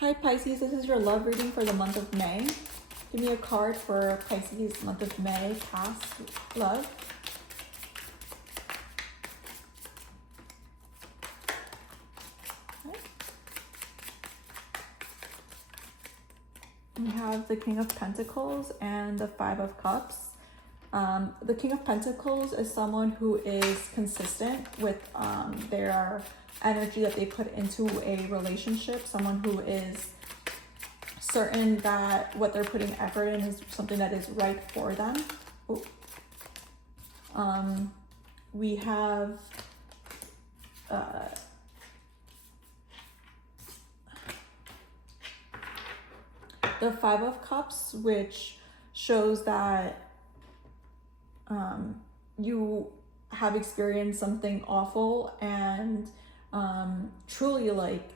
Hi Pisces, this is your love reading for the month of May. Give me a card for Pisces month of May, past love. Okay. We have the King of Pentacles and the Five of Cups. The King of Pentacles is someone who is consistent with their energy that they put into a relationship, someone who is certain that what they're putting effort in is something that is right for them. We have the Five of Cups, which shows that you have experienced something awful and truly like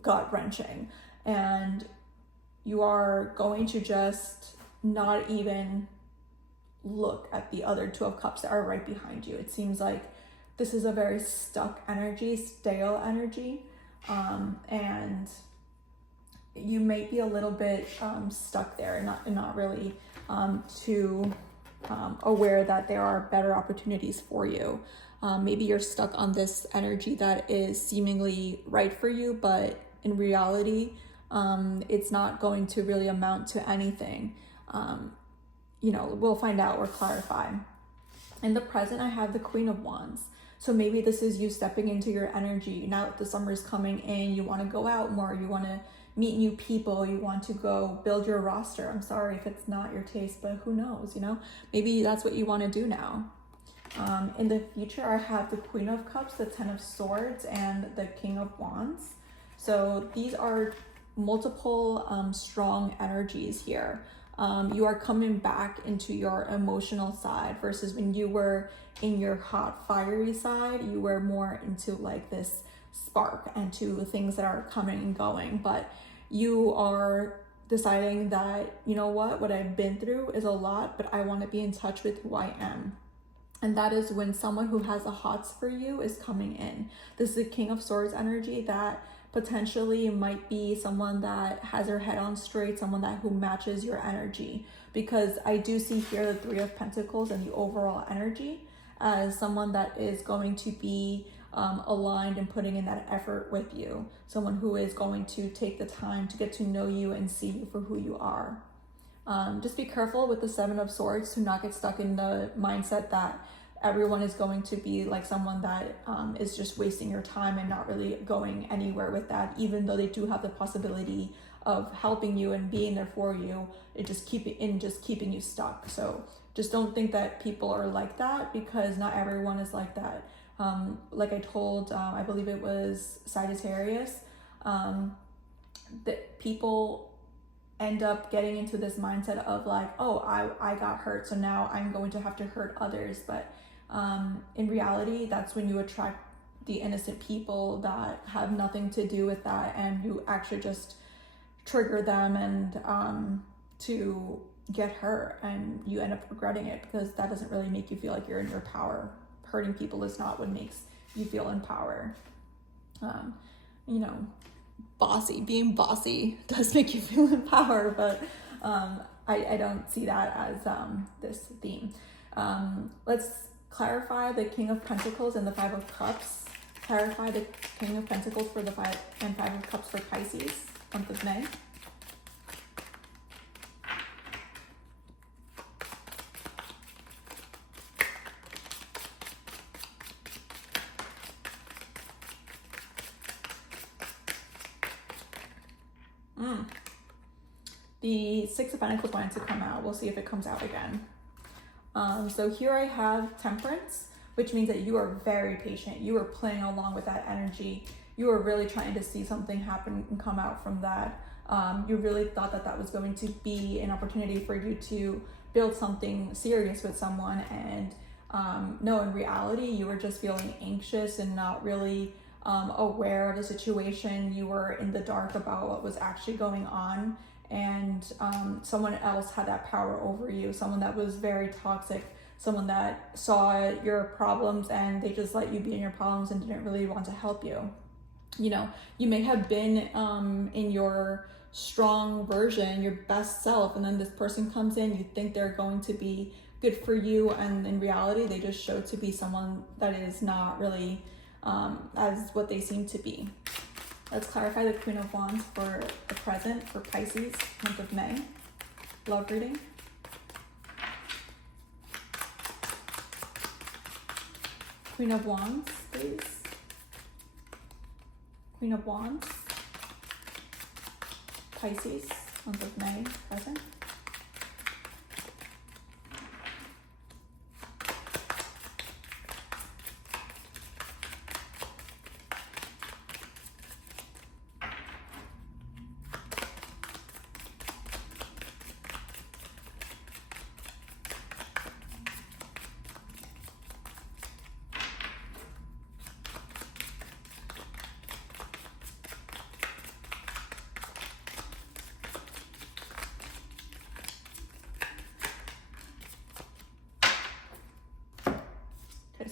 gut-wrenching, and you are going to just not even look at the other Two of Cups that are right behind you. It seems like this is a very stuck energy, stale energy, and you may be a little bit stuck there, not really too aware that there are better opportunities for you. Maybe you're stuck on this energy that is seemingly right for you, but in reality, it's not going to really amount to anything. We'll find out or clarify. In the present, I have the Queen of Wands. So maybe this is you stepping into your energy. Now that the summer is coming in, you want to go out more, you want to meet new people, you want to go build your roster. I'm sorry if it's not your taste, but who knows, maybe that's what you want to do now. In the future, I have the Queen of Cups, the Ten of Swords, and the King of Wands. So these are multiple strong energies here. You are coming back into your emotional side versus when you were in your hot, fiery side, you were more into like this spark and to things that are coming and going. But you are deciding that, what I've been through is a lot, but I want to be in touch with who I am. And that is when someone who has the hots for you is coming in. This is the King of Swords energy that potentially might be someone that has their head on straight, someone who matches your energy. Because I do see here the Three of Pentacles and the overall energy as someone that is going to be aligned and putting in that effort with you. Someone who is going to take the time to get to know you and see you for who you are. Just be careful with the Seven of Swords to not get stuck in the mindset that everyone is going to be like someone that is just wasting your time and not really going anywhere with that, even though they do have the possibility of helping you and being there for you. It just keeping you stuck. So just don't think that people are like that, because not everyone is like that. Like I told, I believe it was Sagittarius, that people end up getting into this mindset of like, oh, I got hurt, so now I'm going to have to hurt others. But in reality, that's when you attract the innocent people that have nothing to do with that, and you actually just trigger them and to get hurt, and you end up regretting it, because that doesn't really make you feel like you're in your power. Hurting people is not what makes you feel in power. Being bossy does make you feel in power, but I don't see that as this theme. Let's clarify the King of Pentacles and the Five of Cups. Clarify the King of Pentacles for the Five of Cups for Pisces, month of May. The Six of Pentacles wanted to come out. We'll see if it comes out again. So here I have Temperance, which means that you are very patient. You are playing along with that energy. You are really trying to see something happen and come out from that. You really thought that was going to be an opportunity for you to build something serious with someone. And no, in reality, you were just feeling anxious and not really aware of the situation. You were in the dark about what was actually going on. And someone else had that power over you, someone that was very toxic, someone that saw your problems and they just let you be in your problems and didn't really want to help you. you know, you may have been in your strong version, your best self, and then this person comes in, you think they're going to be good for you, and in reality they just show to be someone that is not really as what they seem to be. Let's clarify the Queen of Wands for the present for Pisces, month of May. Love reading. Queen of Wands, please. Queen of Wands, Pisces, month of May, present.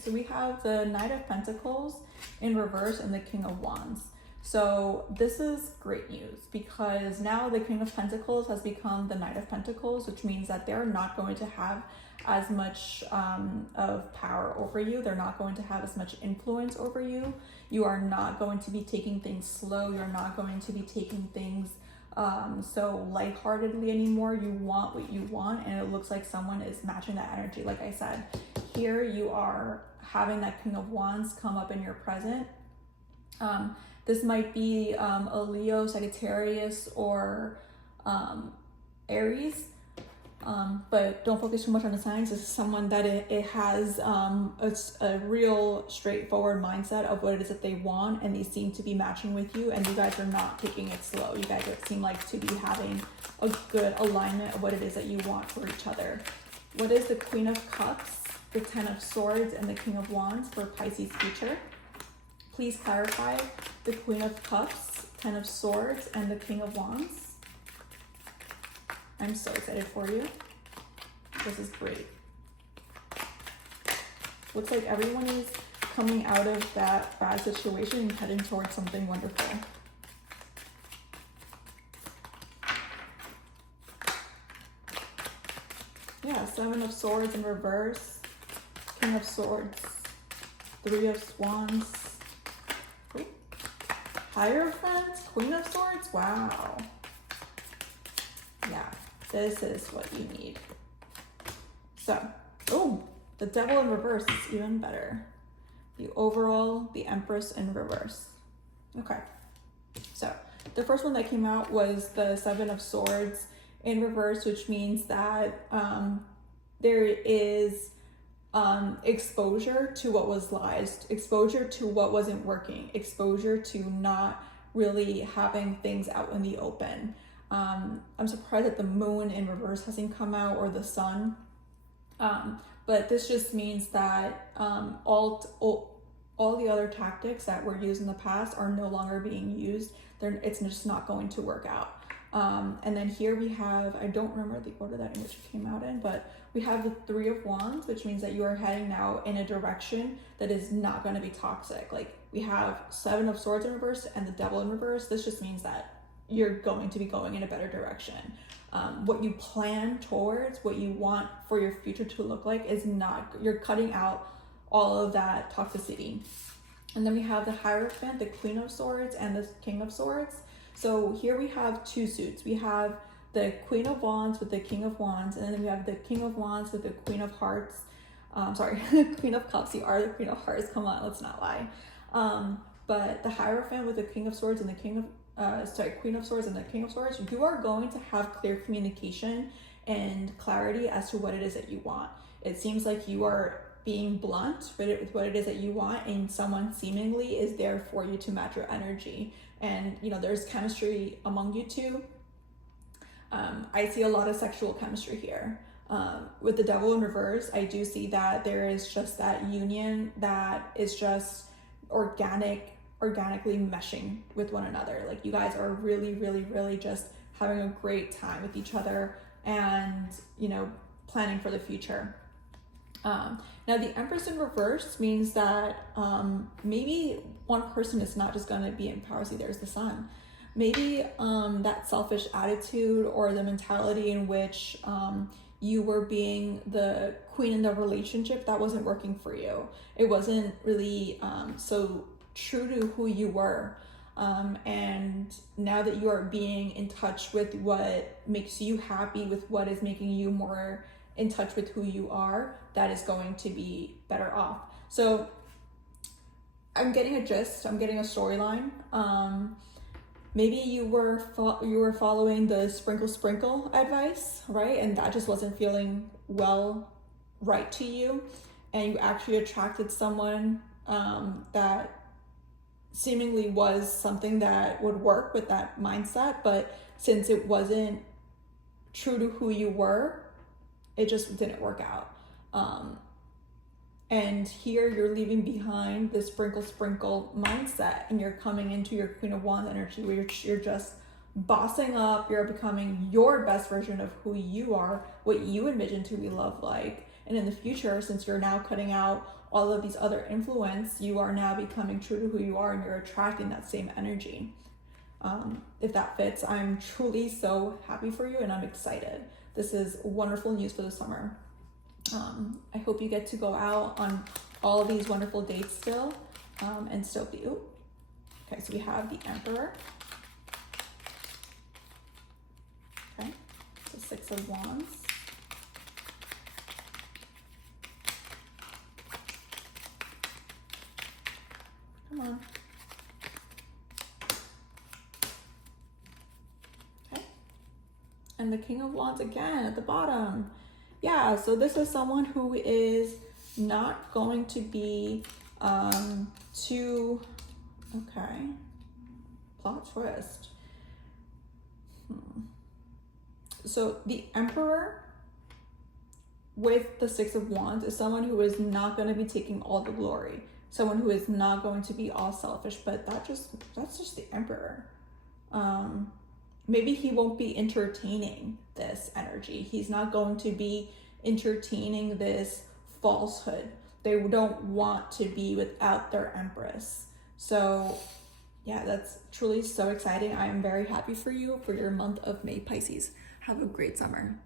So we have the Knight of Pentacles in reverse and the King of Wands. So this is great news because now the King of Pentacles has become the Knight of Pentacles, which means that they're not going to have as much of power over you. They're not going to have as much influence over you. You are not going to be taking things slow. You're not going to be taking things so lightheartedly anymore. You want what you want, and it looks like someone is matching that energy. Like I said, here you are having that King of Wands come up in your present. This might be a Leo, Sagittarius, or Aries, but don't focus too much on the signs. This is someone that it has a real straightforward mindset of what it is that they want, and they seem to be matching with you, and you guys are not taking it slow. You guys seem like to be having a good alignment of what it is that you want for each other. What is the Queen of Cups, the Ten of Swords, and the King of Wands for Pisces future? Please clarify the Queen of Cups, Ten of Swords, and the King of Wands. I'm so excited for you. This is great. Looks like everyone is coming out of that bad situation and heading towards something wonderful. Yeah, Seven of Swords in reverse, King of Swords, Three of Wands, Hierophant, Queen of Swords. Wow. Yeah, this is what you need. So, oh, the Devil in reverse is even better. The overall, the Empress in reverse. Okay, so the first one that came out was the Seven of Swords in reverse, which means that there is exposure to what was lies, exposure to what wasn't working, exposure to not really having things out in the open. I'm surprised that the moon in reverse hasn't come out, or the sun, but this just means that all the other tactics that were used in the past are no longer being used. It's just not going to work out. And then here we have, I don't remember the order that in which it came out in, but we have the Three of Wands, which means that you are heading now in a direction that is not going to be toxic. Like we have Seven of Swords in reverse and the Devil in reverse. This just means that you're going to be going in a better direction. What you plan towards, what you want for your future to look like is not, you're cutting out all of that toxicity. And then we have the Hierophant, the Queen of Swords, and the King of Swords. So here we have two suits. We have the Queen of Wands with the King of Wands, and then we have the King of Wands with the Queen of Hearts. Queen of Cups. You are the Queen of Hearts. Come on, let's not lie. But the Hierophant with the King of Swords and the Queen of Swords and the King of Swords, you are going to have clear communication and clarity as to what it is that you want. It seems like you are being blunt with what it is that you want, and someone seemingly is there for you to match your energy. And you know, there's chemistry among you two. I see a lot of sexual chemistry here. With the Devil in reverse, I do see that there is just that union that is just organically meshing with one another. Like you guys are really just having a great time with each other, and you know, planning for the future. Now the Empress in reverse means that maybe one person is not just going to be in power. See, there's the Sun. Maybe that selfish attitude or the mentality in which you were being the queen in the relationship, that wasn't working for you. It wasn't really so true to who you were. And now that you are being in touch with what makes you happy, with what is making you more in touch with who you are, that is going to be better off. So I'm getting a gist, I'm getting a storyline. Maybe you were following the sprinkle advice, right? And that just wasn't feeling right to you. And you actually attracted someone that seemingly was something that would work with that mindset. But since it wasn't true to who you were, it just didn't work out. And here you're leaving behind the sprinkle mindset, and you're coming into your Queen of Wands energy where you're just bossing up, you're becoming your best version of who you are, what you envision to be love like. And in the future, since you're now cutting out all of these other influence, you are now becoming true to who you are, and you're attracting that same energy. If that fits, I'm truly so happy for you, and I'm excited. This is wonderful news for the summer. I hope you get to go out on all of these wonderful dates still, and still be, okay, so we have the Emperor. Okay, the Six of Wands. Come on. Okay, and the King of Wands again at the bottom. Yeah, so this is someone who is not going to be too, okay, plot twist. So the Emperor with the Six of Wands is someone who is not going to be taking all the glory. Someone who is not going to be all selfish, but that's just the Emperor. Maybe he won't be entertaining this energy. He's not going to be entertaining this falsehood. They don't want to be without their Empress. So yeah, that's truly so exciting. I am very happy for you for your month of May, Pisces. Have a great summer.